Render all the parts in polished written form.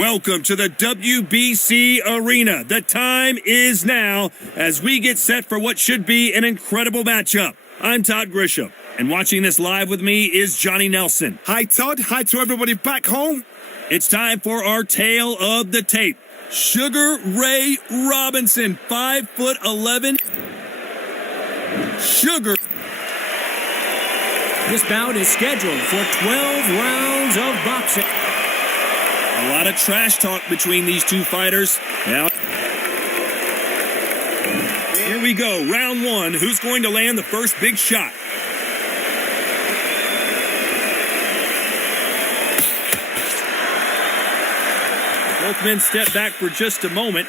Welcome to the WBC Arena. The time is now as we get set for what should be an incredible matchup. I'm Todd Grisham, and watching this live with me is Johnny Nelson. Hi, Todd. Hi to everybody back home. It's time for our tale of the tape. Sugar Ray Robinson, 5'11". Sugar. This bout is scheduled for 12 rounds of boxing. A lot of trash talk between these two fighters. Now, here we go, round one. Who's going to land the first big shot? Both men step back for just a moment.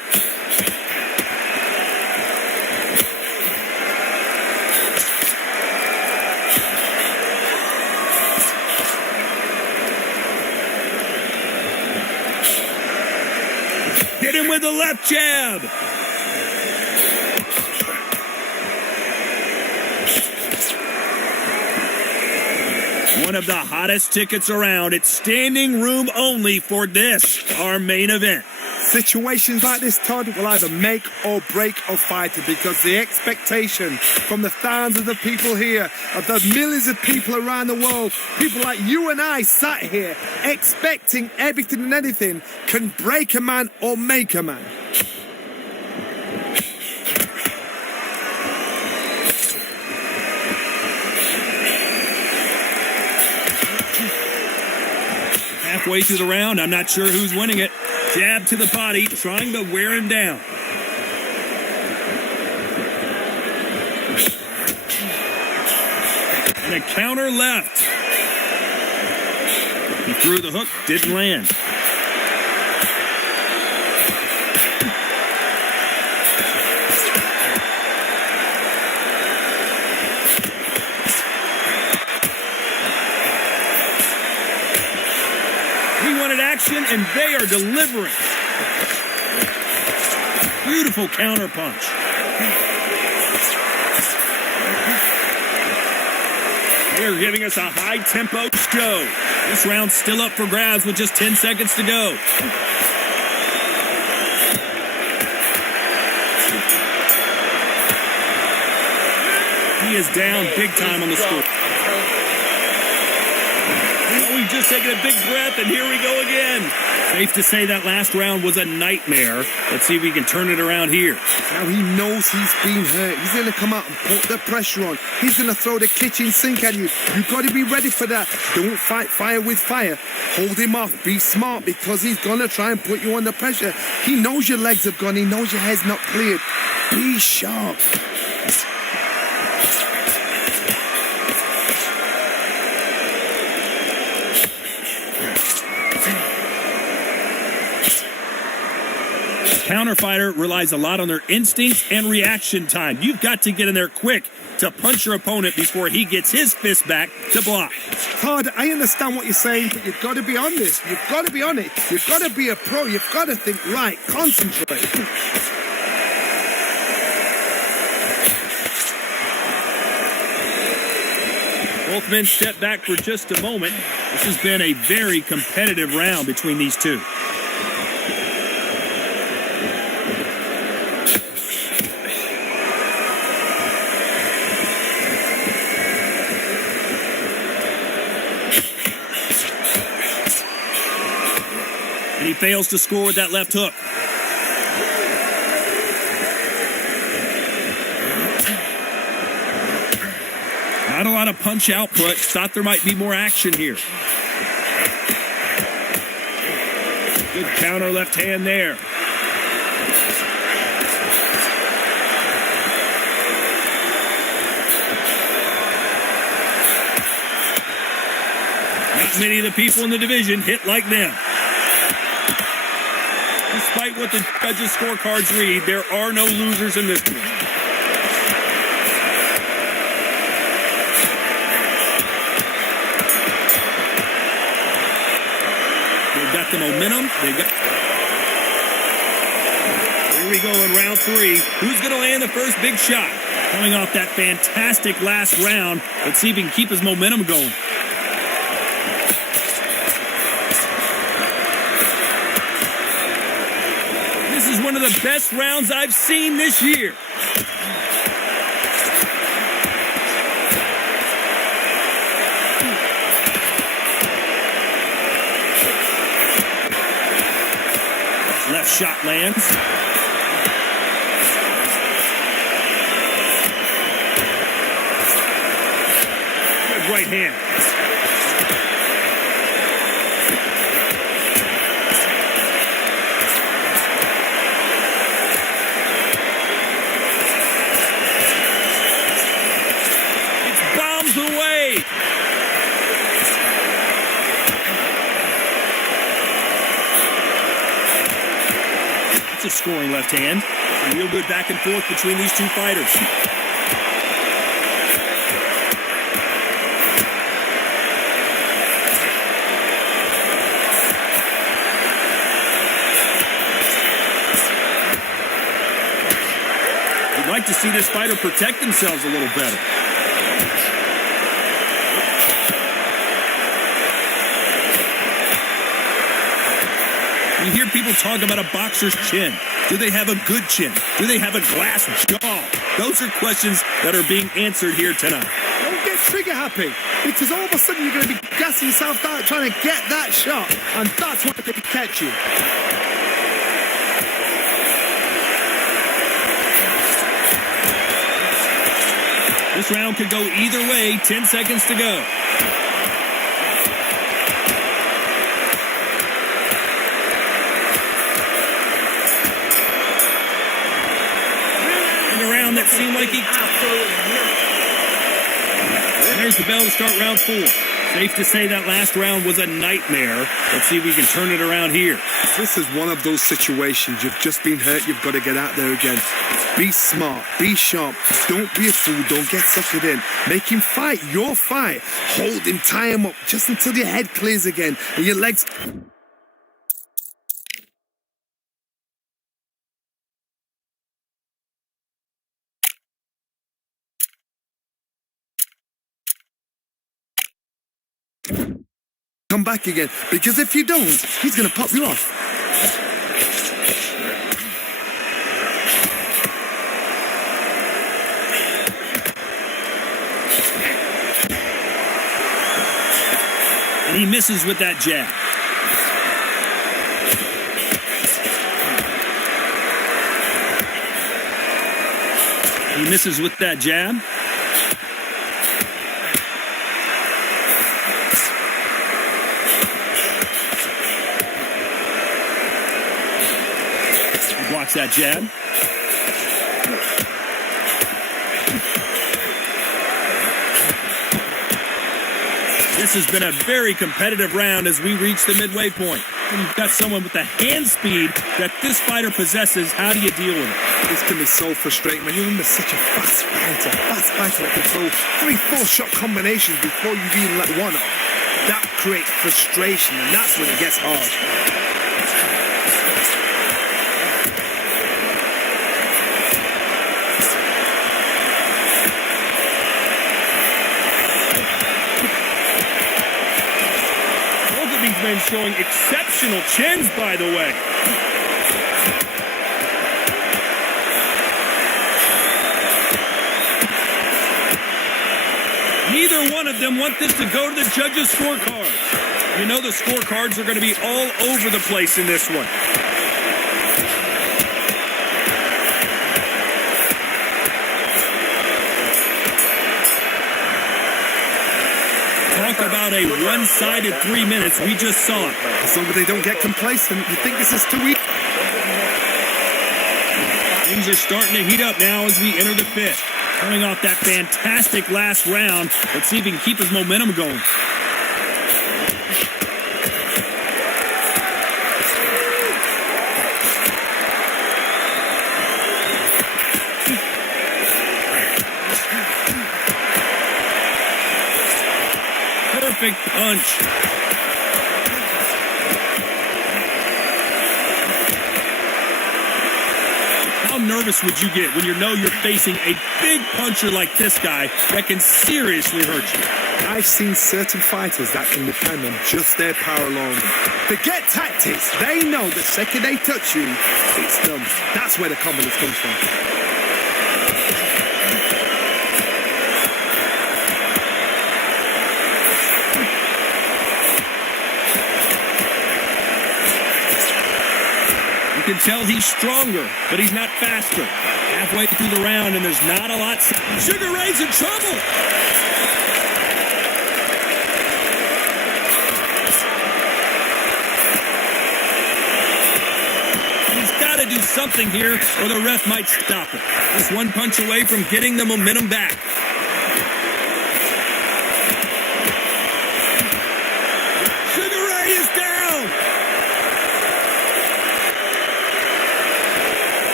Hit him with the left jab. One of the hottest tickets around. It's standing room only for this, our main event. Situations like this, Todd, will either make or break a fighter because the expectation from the thousands of people here, of the millions of people around the world, people like you and I sat here expecting everything and anything, can break a man or make a man. Halfway through the round, I'm not sure who's winning it. Jab to the body, trying to wear him down. And a counter left. He threw the hook, didn't land. Action, and they are delivering. Beautiful counter punch. They're giving us a high-tempo show. This round's still up for grabs with just 10 seconds to go. He is down big time on the score. We've just taken a big breath, and here we go again. Safe to say that last round was a nightmare. Let's see if we can turn it around here. Now he knows he's been hurt. He's going to come out and put the pressure on. He's going to throw the kitchen sink at you. You've got to be ready for that. Don't fight fire with fire. Hold him off. Be smart because he's going to try and put you under pressure. He knows your legs have gone. He knows your head's not cleared. Be sharp. Counterfighter relies a lot on their instincts and reaction time. You've got to get in there quick to punch your opponent before he gets his fist back to block. Todd, I understand what you're saying, but you've got to be on this. You've got to be on it. You've got to be a pro. You've got to think right. Concentrate. Both men step back for just a moment. This has been a very competitive round between these two. And he fails to score with that left hook. Not a lot of punch output. Thought there might be more action here. Good counter left hand there. Not many of the people in the division hit like them. Despite what the judges' scorecards read, there are no losers in this one. They've got the momentum. Here we go in round three. Who's going to land the first big shot? Coming off that fantastic last round. Let's see if he can keep his momentum going. is one of the best rounds I've seen this year. Left shot lands. Good right hand. It's bombs away. A scoring left hand. A real good back and forth between these two fighters. You'd like to see this fighter protect themselves a little better. You hear people talk about a boxer's chin. Do they have a good chin? Do they have a glass jaw? Those are questions that are being answered here tonight. Don't get trigger happy, because all of a sudden you're going to be gassing yourself out trying to get that shot, and that's what they can catch you. This round could go either way. 10 seconds to go. That seemed like he... There's the bell to start round 4. Safe to say that last round was a nightmare. Let's see if we can turn it around here. This is one of those situations. You've just been hurt. You've got to get out there again. Be smart. Be sharp. Don't be a fool. Don't get suckered in. Make him fight your fight. Hold him. Tie him up just until your head clears again and your legs... come back again, because if you don't, he's going to pop you off. And he misses with that jab. He misses with that jab. Blocks that jab. This has been a very competitive round as we reach the midway point. When you've got someone with the hand speed that this fighter possesses, how do you deal with it? This can be so frustrating when you're under such a fast fighter that can throw 3-4 shot combinations before you've even let one off. That creates frustration, and that's when it gets hard. Men showing exceptional chins, by the way. Neither one of them want this to go to the judges' scorecards. You know the scorecards are going to be all over the place in this one. Talk about a one-sided 3 minutes. We just saw it. As long as they don't get complacent, you think this is too weak. Things are starting to heat up now as we enter the 5th. Coming off that fantastic last round. Let's see if he can keep his momentum going. Perfect punch. How nervous would you get when you know you're facing a big puncher like this guy that can seriously hurt you? I've seen certain fighters that can depend on just their power alone. They get tactics. They know the second they touch you, it's done. That's where the confidence comes from. You can tell he's stronger, but he's not faster. Halfway through the round, and there's not a lot. Sugar Ray's in trouble. He's got to do something here, or the ref might stop it. Just one punch away from getting the momentum back. Sugar Ray is down.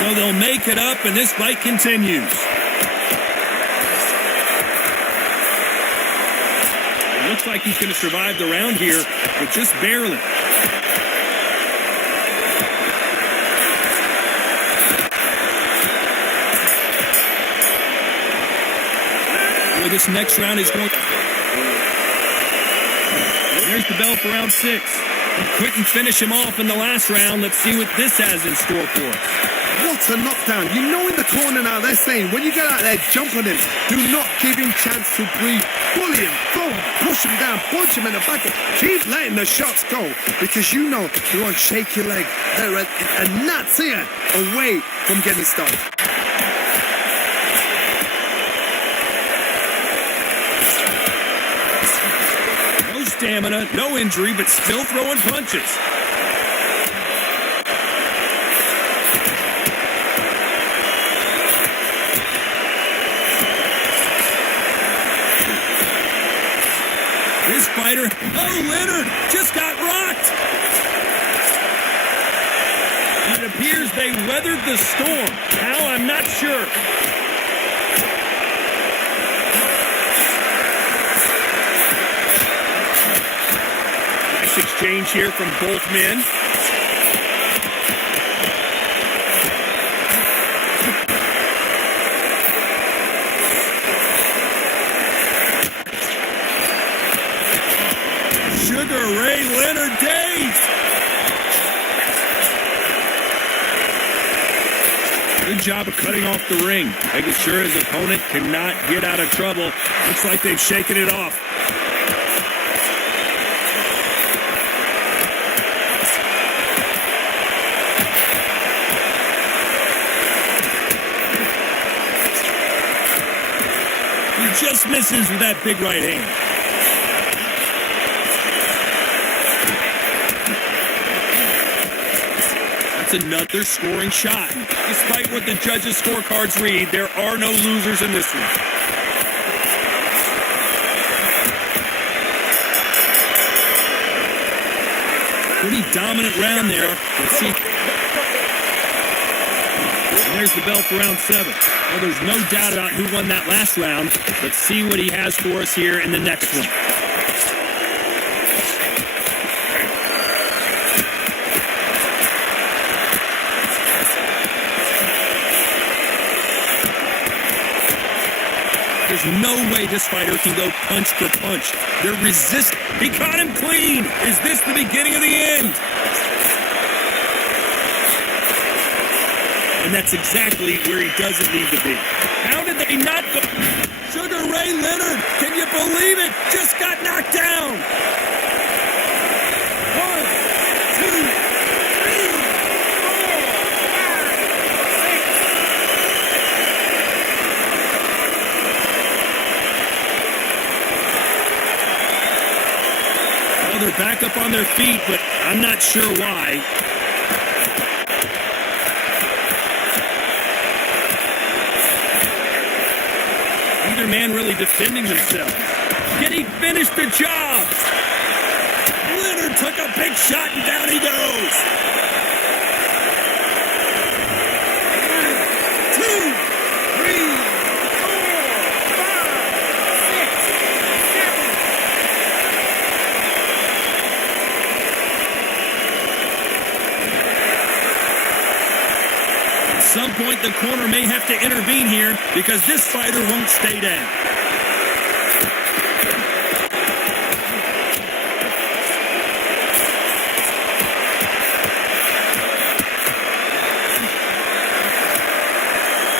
So they'll make it up, and this fight continues. It looks like he's going to survive the round here, but just barely. Boy, this next round is going. There's the bell for round 6. He couldn't finish him off in the last round. Let's see what this has in store for us. What a knockdown. You know in the corner now they're saying when you get out there, jump on him. Do not give him chance to breathe. Bully him, go, push him down, punch him in the back. Keep letting the shots go because you know you want to shake your leg. They're a gnat's here away from getting started. No stamina, no injury, but still throwing punches. This fighter, oh, Leonard just got rocked. It appears they weathered the storm. How, I'm not sure. Nice exchange here from both men. Sugar Ray Leonard dazed. Good job of cutting off the ring, making sure his opponent cannot get out of trouble. Looks like they've shaken it off. He just misses with that big right hand. Another scoring shot. Despite what the judges' scorecards read, there are no losers in this one. Pretty dominant round there. Let's see. And there's the bell for round 7. Well, there's no doubt about who won that last round. Let's see what he has for us here in the next one. There's no way this fighter can go punch for punch. They're resisting. He caught him clean. Is this the beginning of the end? And that's exactly where he doesn't need to be. How did they not go? Sugar Ray Leonard, can you believe it? Just got knocked down. 1, 2, 3, 4, 5, 6. Well, they're back up on their feet, but I'm not sure why. Neither man really defending themselves. Can he finish the job? Leonard took a big shot and down he goes. some point, the corner may have to intervene here because this fighter won't stay down.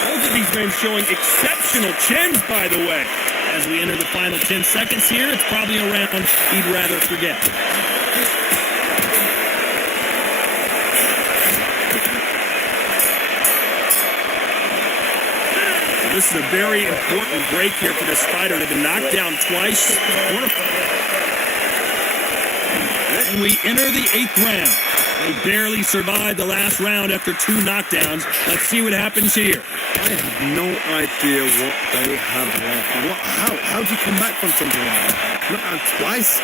Both of these men showing exceptional chins, by the way. As we enter the final 10 seconds here, it's probably a round he'd rather forget. This is a very important break here for this fighter. They've been knocked down twice. And we enter the 8th round. They barely survived the last round after 2 knockdowns. Let's see what happens here. I have no idea what they have left. How do you come back from something like that? Not out twice?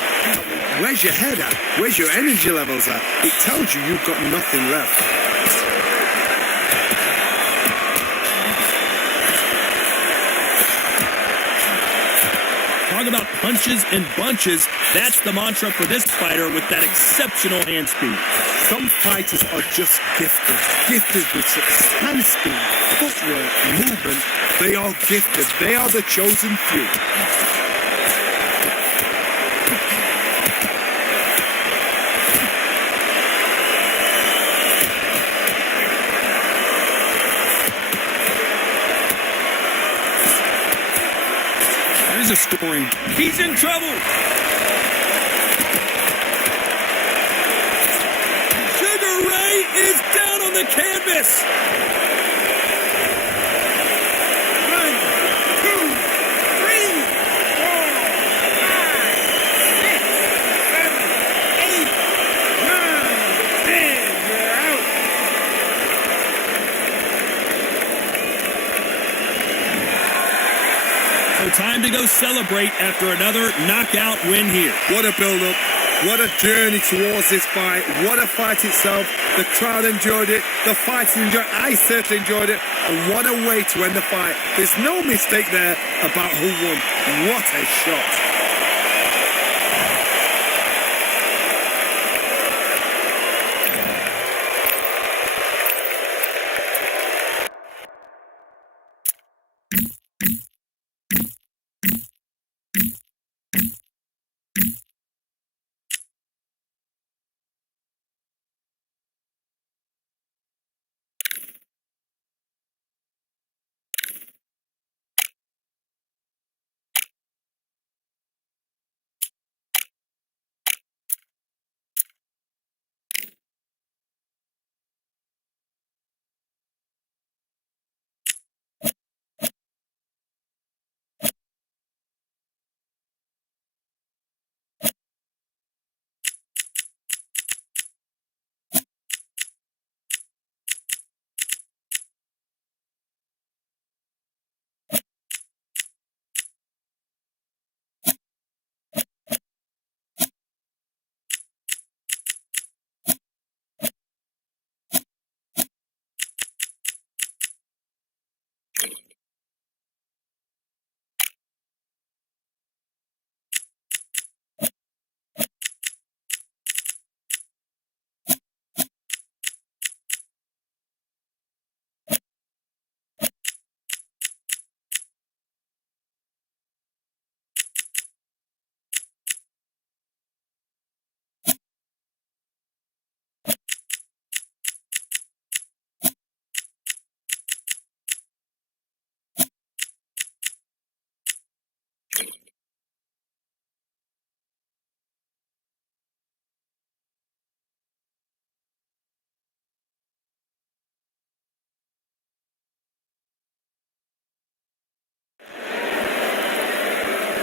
Where's your head at? Where's your energy levels at? It tells you you've got nothing left. Talk about punches and bunches. That's the mantra for this fighter with that exceptional hand speed. Some fighters are just gifted. Gifted with such hand speed, footwork, movement. They are gifted. They are the chosen few. There's a scoring. He's in trouble. Sugar Ray is down on the canvas. 1, 2, 3, 4, 5, 6, 7, 8, 9, 10. You're out. So time to go celebrate after another knockout win here. What a build-up. What a journey towards this fight. What a fight itself. The crowd enjoyed it. The fighters enjoyed it. I certainly enjoyed it. And what a way to end the fight. There's no mistake there about who won. What a shot.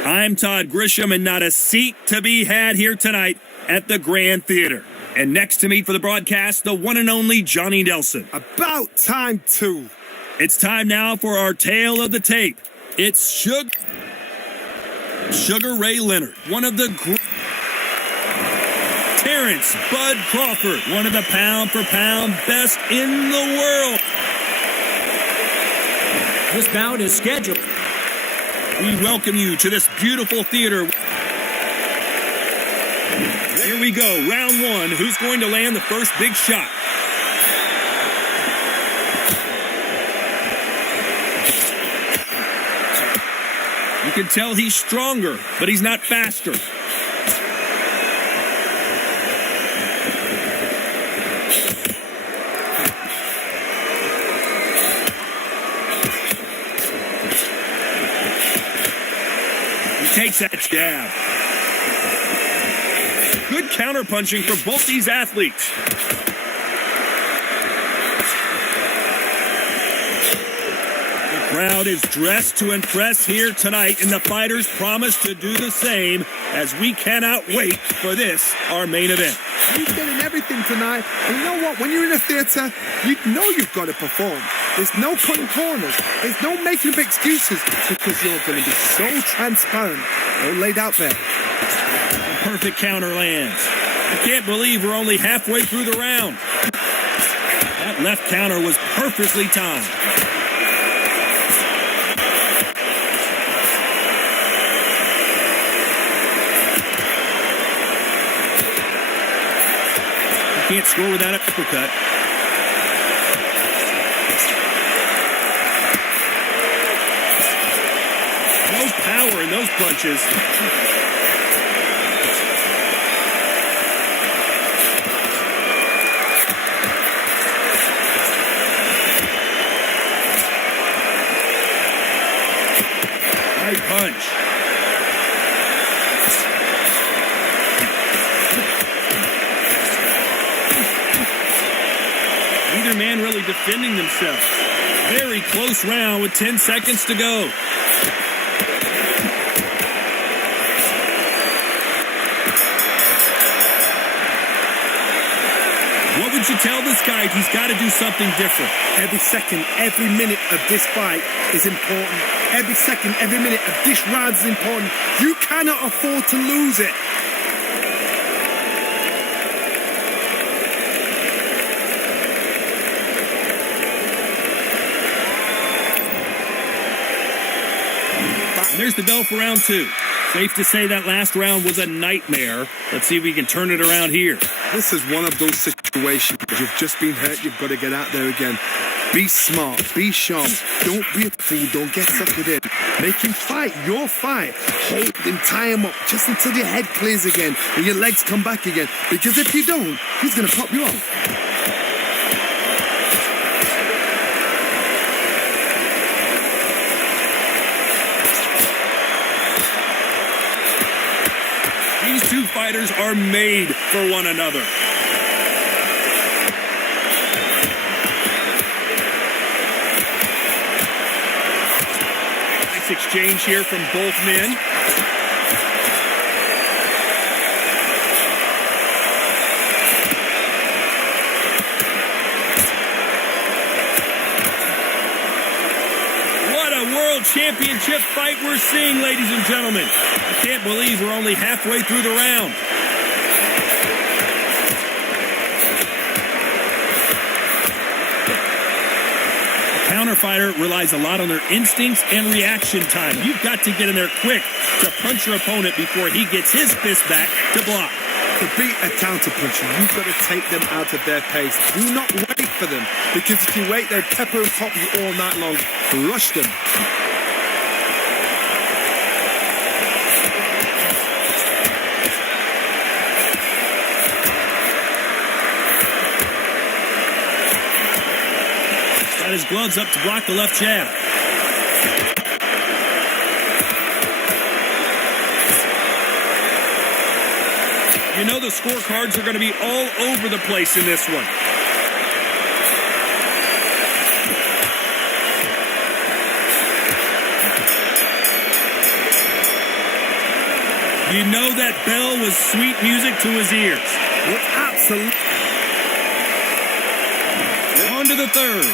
I'm Todd Grisham, and not a seat to be had here tonight at the Grand Theater. And next to me for the broadcast, the one and only Johnny Nelson. About time, too. It's time now for our tale of the tape. It's Sugar Ray Leonard, one of the Terrence Bud Crawford, one of the pound-for-pound best in the world. This bout is scheduled. We welcome you to this beautiful theater. Here we go, round one. Who's going to land the first big shot? You can tell he's stronger, but he's not faster. He takes that jab. Good counterpunching for both these athletes. The crowd is dressed to impress here tonight, and the fighters promise to do the same as we cannot wait for this, our main event. He's getting everything tonight. And you know what? When you're in a theatre, you know you've got to perform. There's no cutting corners. There's no making up excuses because you're going to be so transparent. All laid out there. Perfect counter lands. I can't believe we're only halfway through the round. That left counter was perfectly timed. You can't score without an uppercut. No power in those punches. Punch. Neither man really defending themselves. Very close round with 10 seconds to go. What would you tell this guy? He's got to do something different. Every second, every minute of this fight is important. Every second, every minute of this round is important. You cannot afford to lose it. And there's the bell for round two. Safe to say that last round was a nightmare. Let's see if we can turn it around here. This is one of those situations. You've just been hurt. You've got to get out there again. Be smart. Be sharp. Don't be a fool. Don't get suckered in. Make him fight your fight. Hold him, tie him up just until your head clears again and your legs come back again. Because if you don't, he's going to pop you off. These two fighters are made for one another. Nice exchange here from both men. What a world championship fight we're seeing, ladies and gentlemen. I can't believe we're only halfway through the round. A counter fighter relies a lot on their instincts and reaction time. You've got to get in there quick to punch your opponent before he gets his fist back to block. To beat a counter puncher, you've got to take them out of their pace. Do not wait for them, because if you wait, they'll pepper and pop you all night long. Rush them. Got his gloves up to block the left jab. You know the scorecards are going to be all over the place in this one. You know that bell was sweet music to his ears. Absolutely. On to the third.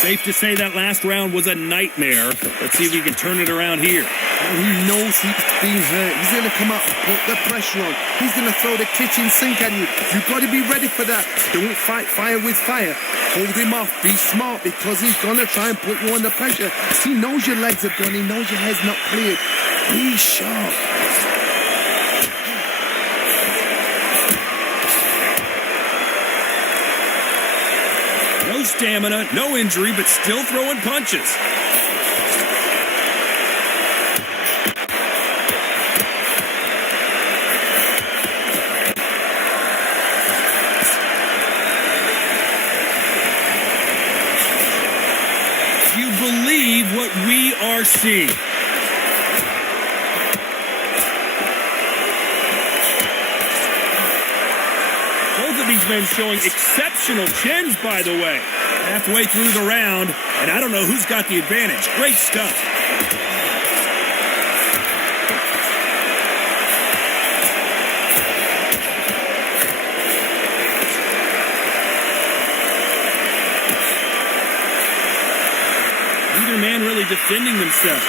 Safe to say that last round was a nightmare. Let's see if we can turn it around here. And he knows he's been hurt. He's going to come out and put the pressure on. He's going to throw the kitchen sink at you. You've got to be ready for that. Don't fight fire with fire. Hold him off. Be smart, because he's going to try and put you under pressure. He knows your legs are gone. He knows your head's not cleared. Be sharp. No stamina, no injury, but still throwing punches. BC. Both of these men showing exceptional chins, by the way. Halfway through the round, and I don't know who's got the advantage. Great stuff. Neither man really defending themselves.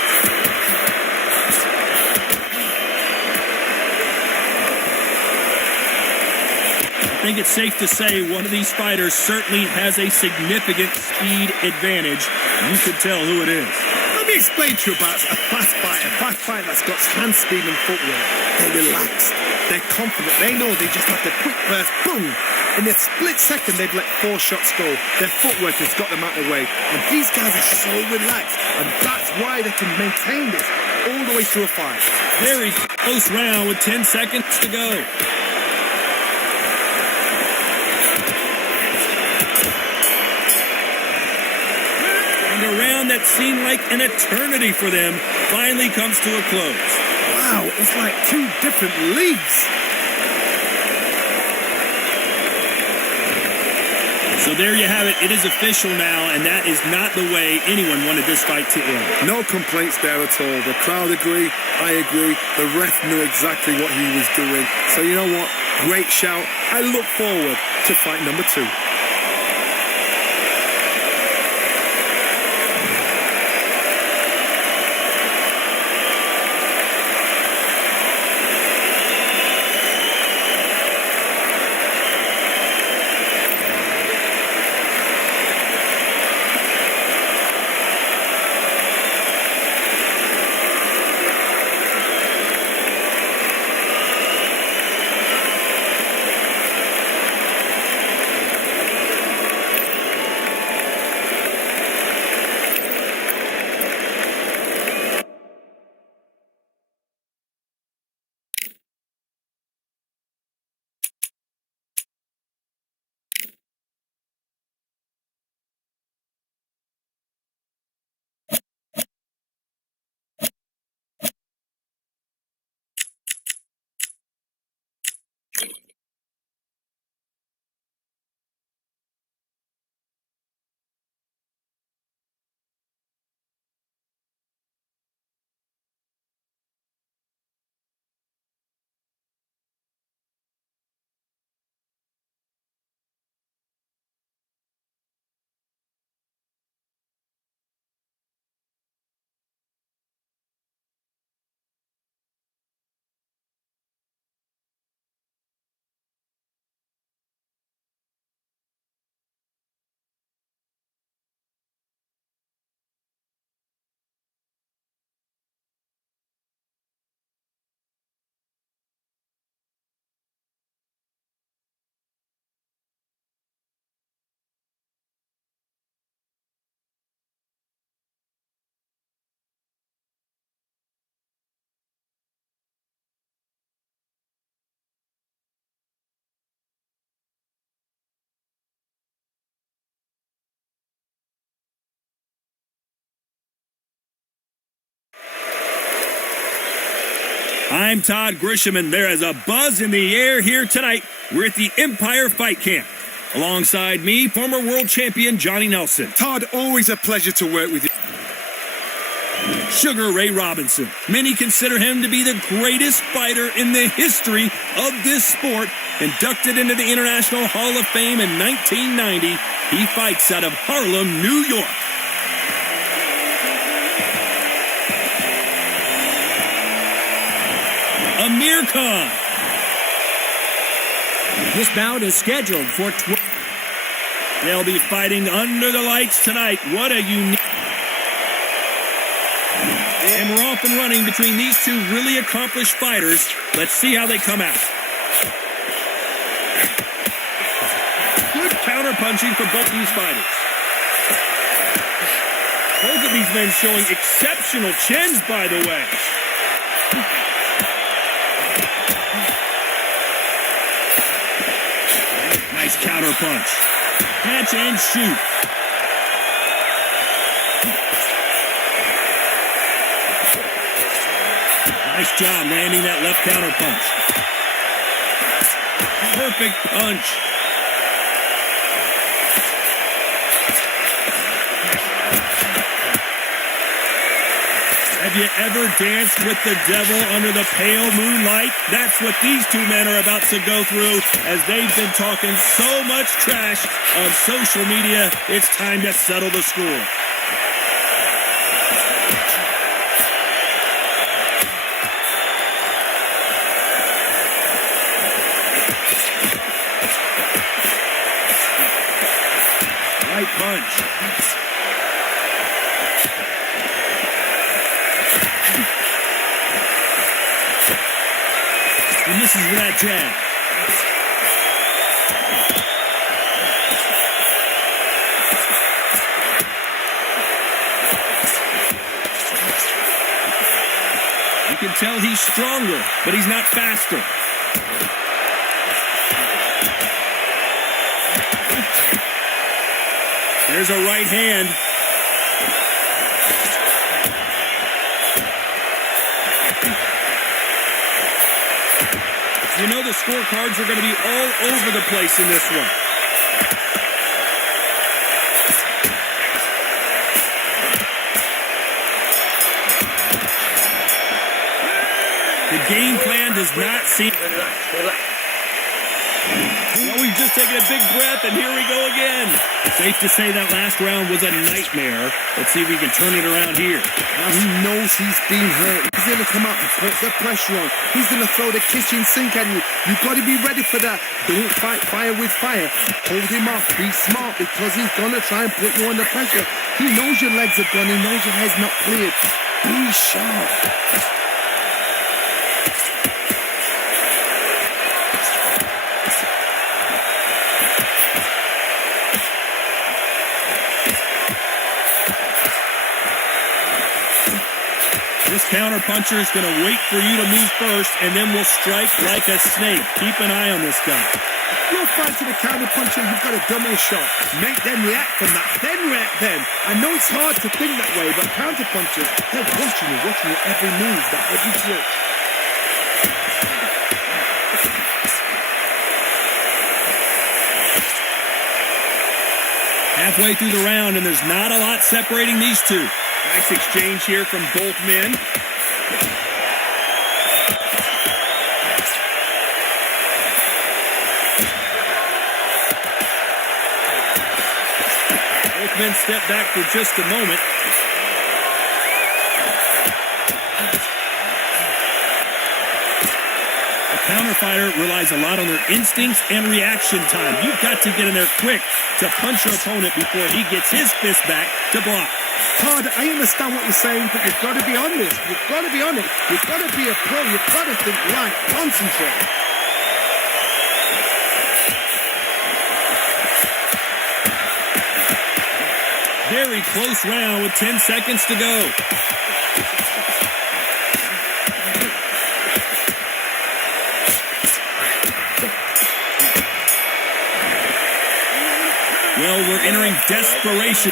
I think it's safe to say one of these fighters certainly has a significant speed advantage. You can tell who it is. Let me explain to you about a fast fighter that's got hand speed and footwork. They're relaxed. They're confident. They know they just have to quick burst, boom. In a split second, they've let 4 shots go. Their footwork has got them out of the way. And these guys are so relaxed. And that's why they can maintain this all the way through a fight. Very close round with 10 seconds to go. A round that seemed like an eternity for them finally comes to a close. Wow, it's like 2 different leagues. So there you have it. It is official now, and that is not the way anyone wanted this fight to end. No complaints there at all. The crowd agree. I agree. The ref knew exactly what he was doing. So you know what? Great shout. I look forward to fight number 2. I'm Todd Grisham, and there is a buzz in the air here tonight. We're at the Empire Fight Camp. Alongside me, former world champion Johnny Nelson. Todd, always a pleasure to work with you. Sugar Ray Robinson. Many consider him to be the greatest fighter in the history of this sport. Inducted into the International Hall of Fame in 1990, he fights out of Harlem, New York. Amir Khan. This bout is scheduled for They'll be fighting under the lights tonight. What a unique... And we're off and running between these two really accomplished fighters. Let's see how they come out. Good counter-punching for both these fighters. Both of these men showing exceptional chins, by the way. Nice counter punch. Catch and shoot. Nice job landing that left counter punch. Perfect punch. Have you ever danced with the devil under the pale moonlight? That's what these two men are about to go through as they've been talking so much trash on social media. It's time to settle the score. Right punch. He misses with that jab. You can tell he's stronger, but he's not faster. There's a right hand. You know the scorecards are going to be all over the place in this one. The game plan does not seem... Well, we've just taken a big breath, and here we go again. Safe to say that last round was a nightmare. Let's see if we can turn it around here. Now he knows he's been hurt. He's going to come out and put the pressure on. He's going to throw the kitchen sink at you. You've got to be ready for that. Don't fight fire with fire. Hold him off. Be smart because he's going to try and put you under pressure. He knows your legs are gone. He knows your head's not cleared. Be sharp. This counter-puncher is going to wait for you to move first, and then will strike like a snake. Keep an eye on this guy. You're fighting a counter-puncher, you've got a dummy shot. Make them react from that, then react then. I know it's hard to think that way, but counter-punchers, they're watching you every move, that every switch. Halfway through the round, and there's not a lot separating these two. Nice exchange here from both men. Both men step back for just a moment. A counter fighter relies a lot on their instincts and reaction time. You've got to get in there quick to punch your opponent before he gets his fist back to block. Todd, I understand what you're saying, but you've got to be on this. You've got to be on it. You've got to be a pro. You've got to think right. Concentrate. Very close round with 10 seconds to go. Well, we're entering desperation.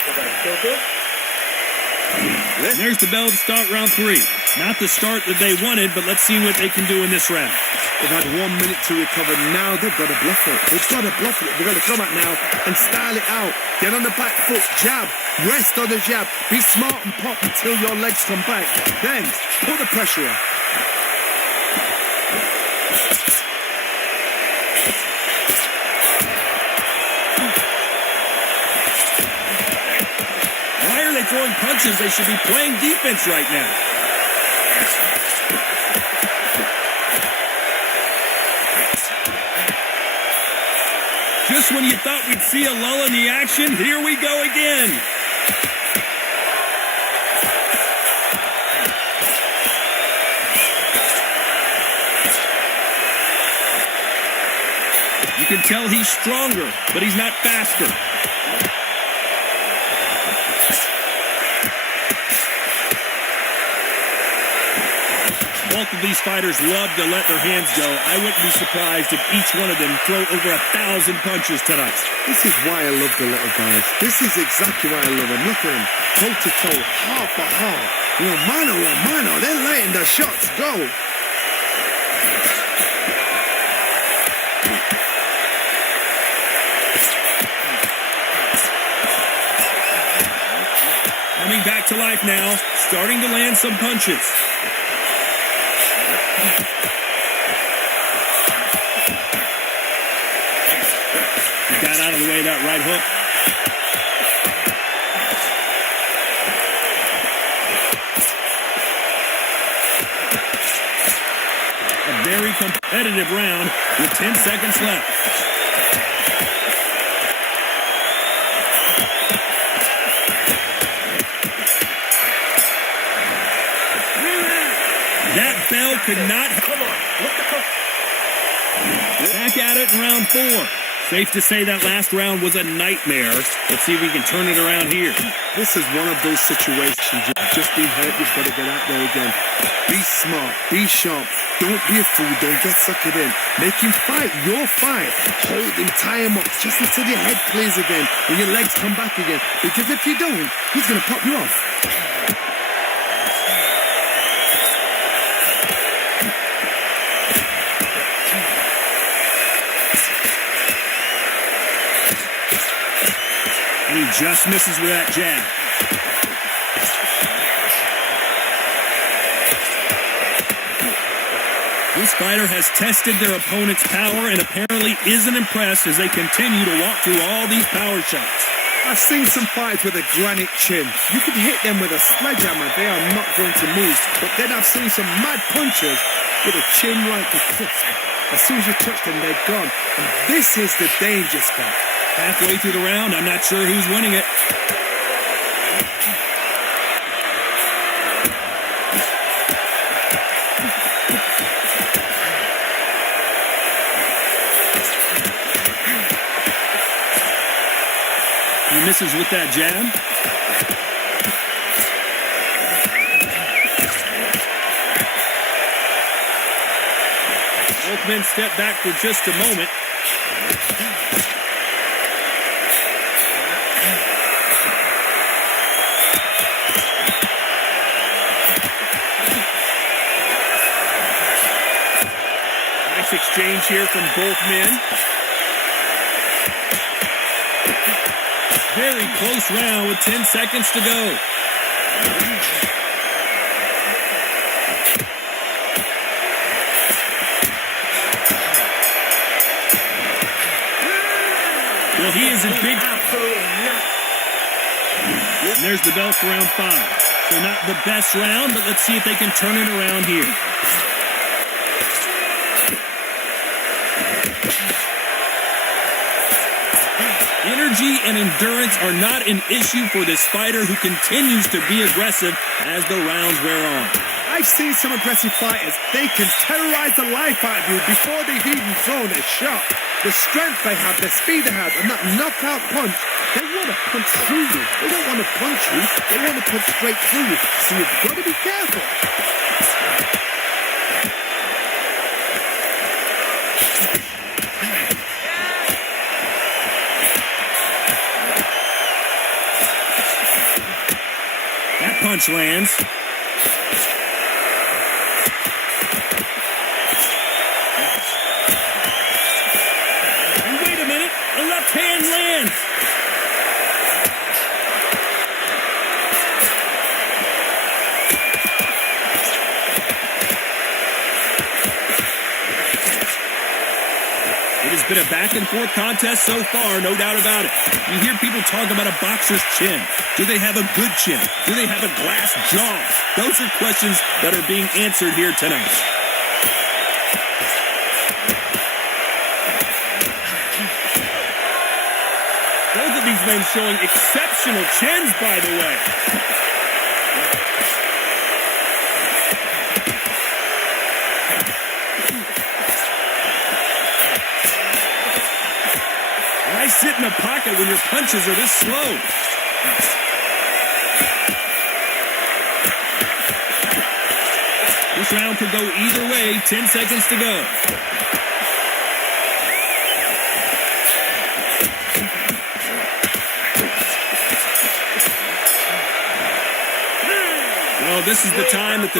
There's the bell to start round 3. Not the start that they wanted, but let's see what they can do in this round. They've had 1 minute to recover. Now they've got to bluff it. They've got to bluff it. They've got to come out now and style it out. Get on the back foot, jab, rest on the jab. Be smart and pop until your legs come back. Then put the pressure on. Why are they throwing punches? They should be playing defense right now. Just when you thought we'd see a lull in the action, here we go again. You can tell he's stronger, but he's not faster. Both of these fighters love to let their hands go. I wouldn't be surprised if each one of them throw over 1,000 punches tonight. This is why I love the little guys. This is exactly why I love them. Look at them, toe to toe, heart for heart. Oh, mano, they're letting the shots go. Coming back to life now, starting to land some punches. He got out of the way of that right hook. A very competitive round with 10 seconds left. That bell could not. Come on, look the cook. Back at it in round 4. Safe to say that last round was a nightmare. Let's see if we can turn it around here. This is one of those situations. You've just been hurt. You've got to get out there again. Be smart. Be sharp. Don't be a fool. Don't get suckered in. Make him fight your fight. Hold him. Tie him up. Just until your head clears again and your legs come back again. Because if you don't, he's going to pop you off. And he just misses with that jab. This fighter has tested their opponent's power and apparently isn't impressed as they continue to walk through all these power shots. I've seen some fighters with a granite chin. You can hit them with a sledgehammer. They are not going to move. But then I've seen some mad punchers with a chin like a crisp. As soon as you touch them, they're gone. And this is the danger spot. Halfway through the round, I'm not sure who's winning it. He misses with that jab. Both men step back for just a moment. Nice exchange here from both men. Very close round with 10 seconds to go. Well, he is in big. And there's the bell for round 5. So not the best round, but let's see if they can turn it around here. Energy and endurance are not an issue for this fighter who continues to be aggressive as the rounds wear on. I've seen some aggressive fighters. They can terrorize the life out of you before they've even thrown a shot. The strength they have, the speed they have, and that knockout punch, they want to punch through you. They don't want to punch you. They want to punch straight through you. So you've got to be careful. That punch lands. And wait a minute, a left hand lands. It has been a back and forth contest so far, no doubt about it. You hear people talk about a boxer's chin. Do they have a good chin? Do they have a glass jaw? Those are questions that are being answered here tonight. Both of these men showing exceptional chins, by the way. Why sit in a pocket when your punches are this slow? This round could go either way. 10 seconds to go. Oh, So this is the time that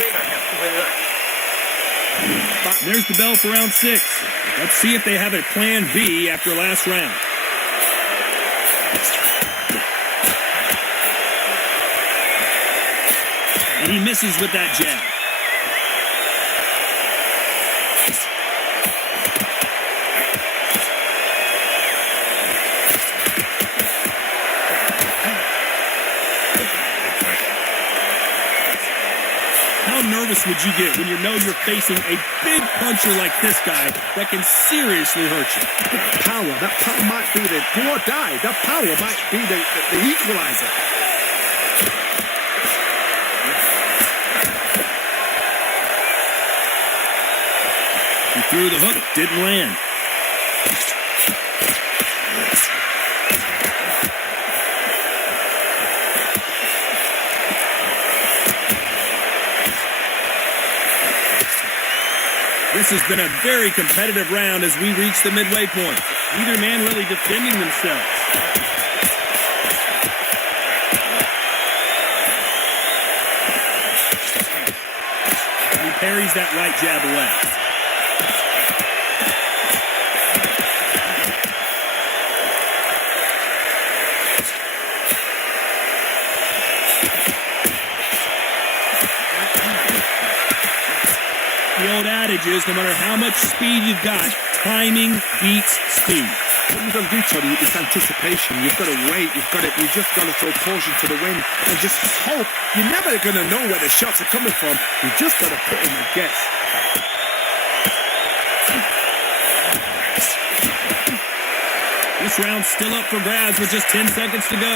there's the bell for round 6. Let's see if they have a plan B after last round. And he misses with that jab. How nervous would you get when you know you're facing a big puncher like this guy that can seriously hurt you? That power might be the do or die. That power might be the equalizer. He threw the hook, didn't land. This has been a very competitive round as we reach the midway point. Neither man really defending themselves. He parries that right jab away. The old adage is, no matter how much speed you've got, timing beats speed. What you've got to do, Tony, is anticipation. You've got to wait. You've just got to throw caution to the wind and just hope. You're never going to know where the shots are coming from. You just got to put in a guess. This round's still up for grabs with just 10 seconds to go.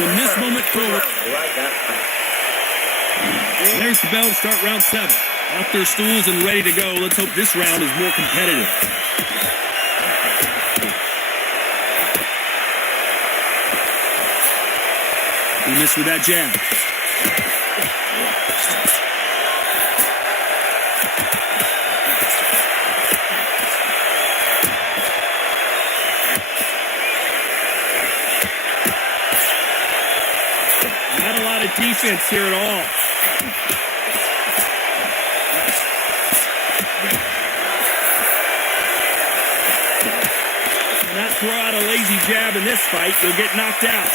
From this moment forward, there's the bell to start round 7. Off their stools and ready to go. Let's hope this round is more competitive. He missed with that jab. Not a lot of defense here at all. Do not throw out a lazy jab in this fight. You'll get knocked out.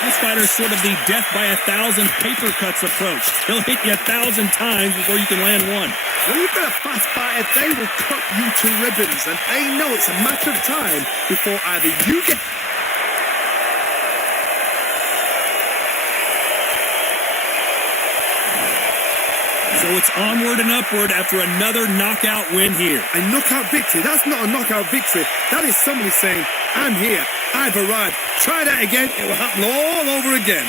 This fighter's sort of the death by 1,000 paper cuts approach. He'll hit you 1,000 times before you can land one. When you've got a fast fighter, they will cut you to ribbons, and they know it's a matter of time before either you get... So it's onward and upward after another knockout win here. A knockout victory? That's not a knockout victory. That is somebody saying, I'm here, I've arrived. Try that again, it will happen all over again.